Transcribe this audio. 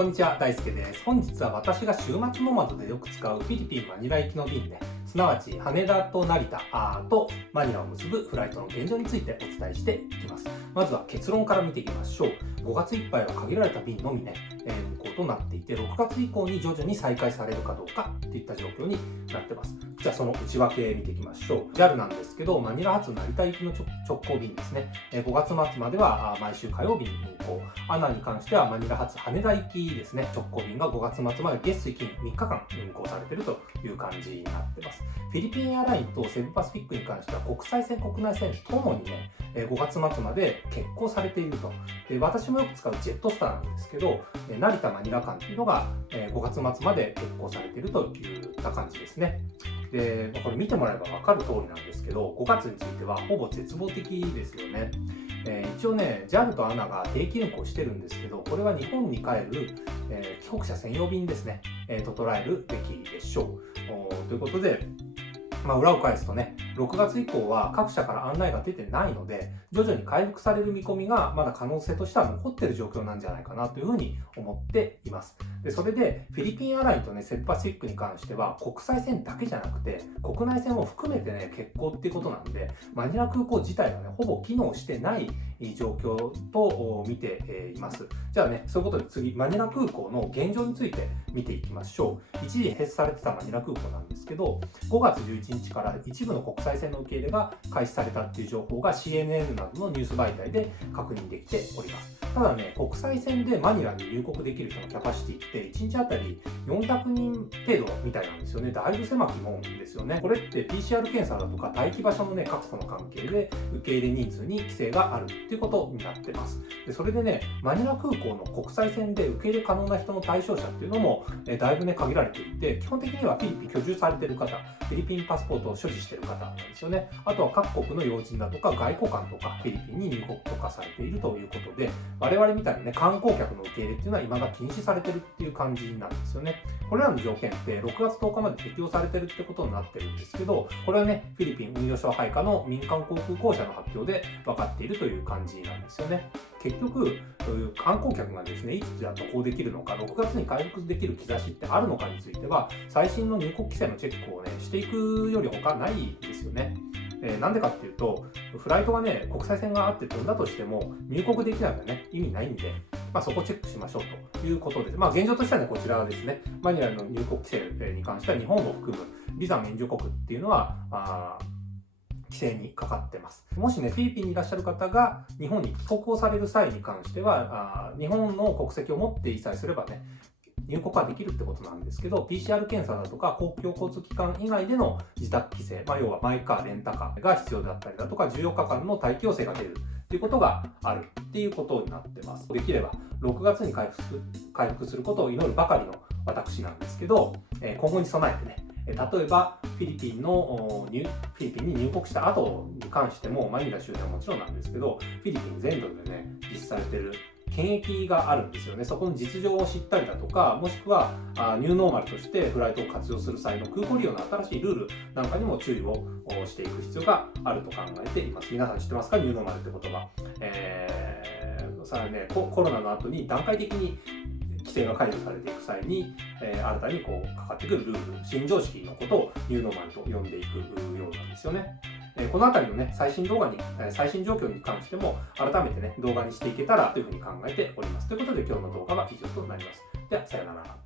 こんにちは、大輔です。本日は私が週末ノマドでよく使うフィリピン・マニラ行きの便ね、すなわち羽田と成田とマニラを結ぶフライトの現状についてお伝えしていきます。まずは結論から見ていきましょう。5月いっぱいは限られた便のみね、運航となっていて、6月以降に徐々に再開されるかどうかといった状況になってます。じゃあその内訳見ていきましょう。JAL なんですけど、マニラ発成田行きの直行便ですね。5月末までは毎週火曜日に運航。ANA に関してはマニラ発羽田行きですね。直行便が5月末まで月水金3日間運航されているという感じになってます。フィリピンエアラインとセブパシフィックに関しては国際線、国内線ともにね、5月末まで欠航されていると。で、私もよく使うジェットスターなんですけど、成田マニラ間というのが5月末まで欠航されているといった感じですね。で、これ見てもらえば分かる通りなんですけど、5月についてはほぼ絶望的ですよね。一応ね、JAL と ANA が定期運航してるんですけど、これは日本に帰る、帰国者専用便ですね、と捉えるべきでしょう。ということで、裏を返すとね、6月以降は各社から案内が出てないので、徐々に回復される見込みがまだ可能性としては残っている状況なんじゃないかなというふうに思っています。で、それでフィリピンエアラインとね、セブパシフィックに関しては国際線だけじゃなくて国内線も含めてね、欠航っていうことなんで、マニラ空港自体はね、ほぼ機能してない状況と見ています。じゃあね、そういうことで次、マニラ空港の現状について見ていきましょう。一時閉鎖されてたマニラ空港なんですけど、5月11日から一部の国際線の受け入れが開始されたっていう情報が CNN などのニュース媒体で確認できております。ただね、国際線でマニラに入国できる人のキャパシティって1日あたり400人程度みたいなんですよね。だいぶ狭きもんですよね。これって PCR 検査だとか待機場所のね、確保の関係で受け入れ人数に規制があるっていうことになってます。で、それでね、マニラ空港の国際線で受け入れ可能な人の対象者っていうのもだいぶね、限られていて、基本的にはフィリピン居住されている方、フィリピンパスポートを所持している方なんですよね。あとは各国の要人だとか外交官とかフィリピンに入国許可されているということで、我々みたいにね、観光客の受け入れっていうのは今が禁止されてるっていう感じなんですよね。これらの条件って6月10日まで適用されてるってことになってるんですけど、これはね、フィリピン運輸省配下の民間航空公社の発表で分かっているという感じなんですよね。結局、観光客がですね、いつ渡航できるのか、6月に回復できる兆しってあるのかについては、最新の入国規制のチェックをね、していくより他ないですよね。なんでかっていうと、フライトがね、国際線があって飛んだとしても、入国できないのはね、意味ないんで、そこをチェックしましょうということです。現状としてはね、こちらですね、マニラの入国規制に関しては日本を含むビザ免除国っていうのは、規制にかかってます。もしね、フィリピンにいらっしゃる方が日本に帰国をされる際に関しては、日本の国籍を持っていさえすればね、入国はできるってことなんですけど、PCR 検査だとか公共交通機関以外での自宅規制、要はマイカー、レンタカーが必要だったりだとか、14日間の待機要請が出るっていうことがあるっていうことになってます。できれば6月に回復することを祈るばかりの私なんですけど、今後に備えてね、例えばフィリピンに入国した後に関しても、マニラ周辺はもちろんなんですけど、フィリピン全土でね、実施されている検疫があるんですよね。そこの実情を知ったりだとか、もしくはニューノーマルとしてフライトを活用する際の空港利用の新しいルールなんかにも注意をしていく必要があると考えています。皆さん知ってますか？ニューノーマルって言葉。さらにね、コロナの後に段階的に規制が解除されていく際に、新たにかかってくるルール、新常識のことをニューノーマルと呼んでいくようなんですよね。このあたりのね、最新状況に関しても改めてね、動画にしていけたらというふうに考えております。ということで今日の動画は以上となります。では、さようなら。